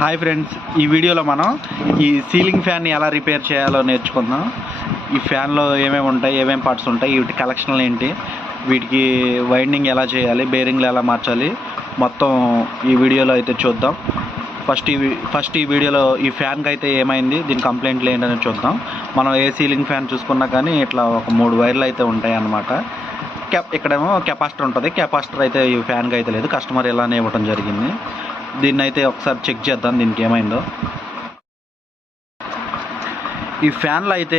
Hi friends ఈ వీడియోలో మనం ఈ సీలింగ్ ఫ్యాన్ని ఎలా రిపేర్ చేయాలో నేర్చుకుందాం. ఈ ఫ్యాన్లో ఏమేమి ఉంటాయి ఏమేమి పార్ట్స్ ఉంటాయి వీటి కలెక్షన్లు ఏంటి వీటికి వైండింగ్ ఎలా చేయాలి బేరింగ్లు ఎలా మార్చాలి మొత్తం ఈ వీడియోలో అయితే చూద్దాం. ఫస్ట్ ఈ ఫస్ట్ ఈ వీడియోలో ఈ ఫ్యాన్కి అయితే ఏమైంది దీని కంప్లైంట్లు ఏంటని చూద్దాం. మనం ఏ సీలింగ్ ఫ్యాన్ చూసుకున్నా కానీ ఇట్లా ఒక మూడు వైర్లు అయితే ఉంటాయి అన్నమాట. కెప్ ఇక్కడేమో కెపాసిటర్ ఉంటుంది కెపాసిటర్ అయితే ఈ ఫ్యాన్కి అయితే లేదు కస్టమర్ ఇలానే ఇవ్వడం జరిగింది. దీన్ని అయితే ఒకసారి చెక్ చేద్దాం దీనికి ఏమైందో. ఈ ఫ్యాన్లో అయితే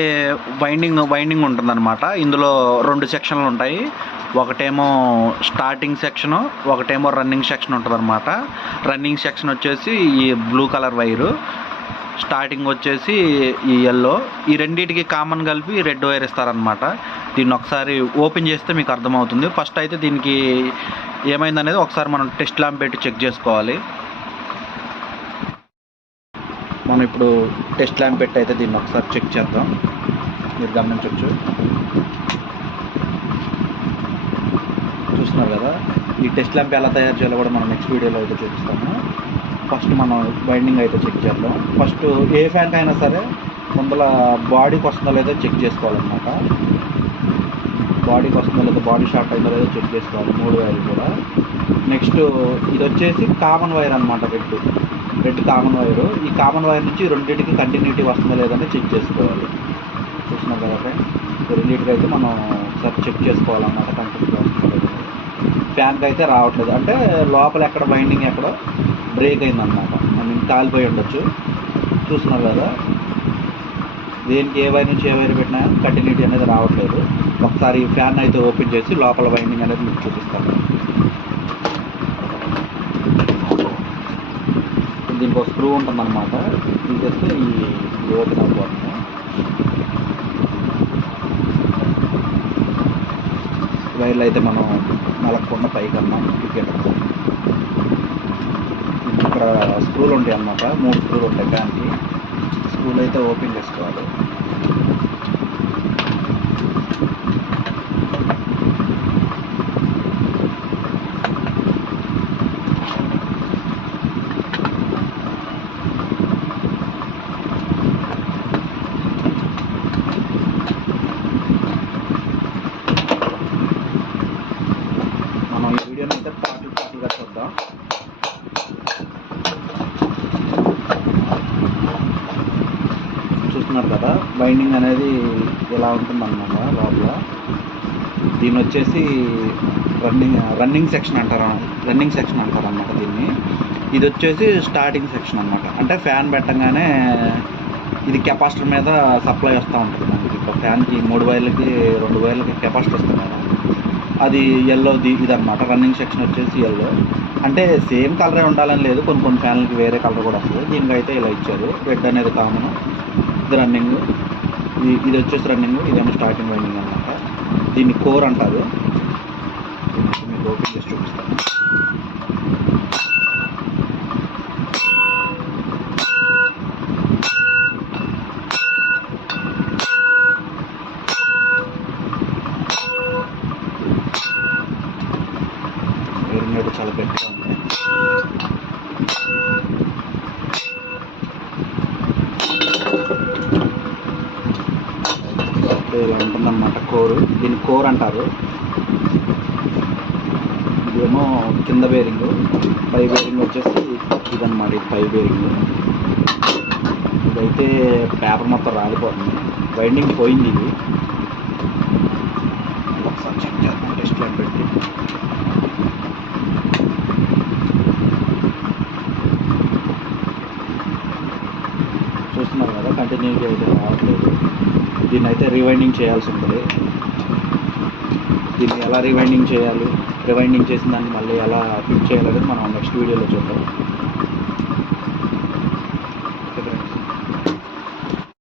వైండింగ్ వైండింగ్ ఉంటుందన్నమాట. ఇందులో రెండు సెక్షన్లు ఉంటాయి. ఒకటేమో స్టార్టింగ్ సెక్షన్ ఒకటేమో రన్నింగ్ సెక్షన్ ఉంటుందన్నమాట. రన్నింగ్ సెక్షన్ వచ్చేసి ఈ బ్లూ కలర్ వైరు స్టార్టింగ్ వచ్చేసి ఈ ఎల్లో ఈ రెండింటికి కామన్ కలిపి రెడ్ వైర్ ఇస్తారనమాట దీన్ని ఒకసారి ఓపెన్ చేస్తే మీకు అర్థమవుతుంది. ఫస్ట్ అయితే దీనికి ఏమైందనేది ఒకసారి మనం టెస్ట్ ల్యాంప్ పెట్టి చెక్ చేసుకోవాలి. మనం ఇప్పుడు టెస్ట్ ల్యాంప్ పెట్టి అయితే దీన్ని ఒకసారి చెక్ చేద్దాం. మీరు గమనించవచ్చు చూస్తున్నారు కదా ఈ టెస్ట్ ల్యాంప్ ఎలా తయారు చేయాలో కూడా మనం నెక్స్ట్ వీడియోలో అయితే చూపిస్తాము. ఫస్ట్ మనం బైండింగ్ అయితే చెక్ చేద్దాం. ఫస్ట్ ఏ ఫ్యాన్కి అయినా సరే ముందల బాడీకి వస్తుందో లేదో చెక్ చేసుకోవాలన్నమాట. బాడీకి వస్తుందో లేదో బాడీ షార్ట్ అయిందో లేదో చెక్ చేసుకోవాలి మూడు వైర్లు కూడా. నెక్స్ట్ ఇది వచ్చేసి కామన్ వైర్ అనమాట రెడ్ రెడ్ కామన్ వైర్. ఈ కామన్ వైర్ నుంచి రెండింటికి కంటిన్యూటీ వస్తుందో లేదని చెక్ చేసుకోవాలి. చూసిన కదా ఫ్రెండ్స్ రెండింటికి అయితే మనం ఒకసారి చెక్ చేసుకోవాలన్నమాట కంటిన్యూటీ వస్తుందో ఫ్యాన్కి అయితే రావట్లేదు. అంటే లోపల ఎక్కడ బైండింగ్ ఎక్కడ బ్రేక్ అయిందన్నమాట. మనం కాలిపోయి ఉండొచ్చు. చూస్తున్నారు కదా. దేనికి ఏ వైర్ నుంచి ఏ వైర్ పెట్టినా కంటిన్యూటీ అనేది రావట్లేదు. ఒకసారి ఫ్యాన్ అయితే ఓపెన్ చేసి లోపల బైండింగ్ అనేది మీకు చూపిస్తాను. దీనికి ఒక స్క్రూ ఉంటుందన్నమాట. తీసేస్తే ఈ ఇది ఓపెన్ అయిపోతుంది వైర్లు అయితే మనం నలగకుండా పైకి అన్నాం టికెట్ ఇక్కడ స్క్రూలు ఉంటాయి అన్నమాట మూడు స్క్రూలు ఉంటాయి దానికి స్క్రూలు అయితే ఓపెన్ చేసుకోవాలి మనం ఈ వీడియోని అయితే పాటలు చూస్తున్నారు కదా బైండింగ్ అనేది ఇలా ఉంటుందన్నమాట లోపల. దీని వచ్చేసి రన్నింగ్ రన్నింగ్ సెక్షన్ అంటారు రన్నింగ్ సెక్షన్ అంటారు అన్నమాట దీన్ని. ఇది వచ్చేసి స్టార్టింగ్ సెక్షన్ అన్నమాట. అంటే ఫ్యాన్ పెట్టగానే ఇది కెపాసిటర్ మీద సప్లై వస్తూ ఉంటుంది మనకి. ఫ్యాన్కి మూడు వైర్లకి రెండు వైర్లకి కెపాసిటర్ వస్తుంది కదా. అది ఎల్లోది ఇదన్నమాట. రన్నింగ్ సెక్షన్ వచ్చేసి ఎల్లో అంటే సేమ్ కలరే ఉండాలని లేదు. కొన్ని కొన్ని ఫ్యాన్లకి వేరే కలర్ కూడా వస్తుంది. దీనికి అయితే ఇలా ఇచ్చారు. రెడ్ అనేది కామన్. ఇది రన్నింగ్ ఇది ఇది వచ్చేసి రన్నింగ్ ఇదేమో స్టార్టింగ్ వైండింగ్ అనమాట దీన్ని కోర్ అంటారు దీన్ని మీకు ఓపెన్ చేసి చూపిస్తాను వైరింగ్ ఇలా ఉంటుందన్నమాట కోరు. దీన్ని కోర్ అంటారు. ఇదేమో కింద బేరింగ్. పై బేరింగ్ వచ్చేసి ఇదన్నమాట ఇది పై బేరింగ్. ఇదైతే పేపర్ మొత్తం రాలిపోతుంది. బైండింగ్ పోయింది ఇది ఒకసారి చెక్ చేద్దాం టెస్ట్ ల్యాబ్ పెట్టి చేస్తున్నారు కదా కంటిన్యూగా అయితే రావట్లేదు. దీన్ని అయితే రివైండింగ్ చేయాల్సి ఉంటుంది. దీన్ని ఎలా రివైండింగ్ చేయాలి? రివైండింగ్ చేసిన దాన్ని మళ్ళీ ఎలా ఫిట్ చేయాలనేది మనం నెక్స్ట్ వీడియోలో చూద్దాం.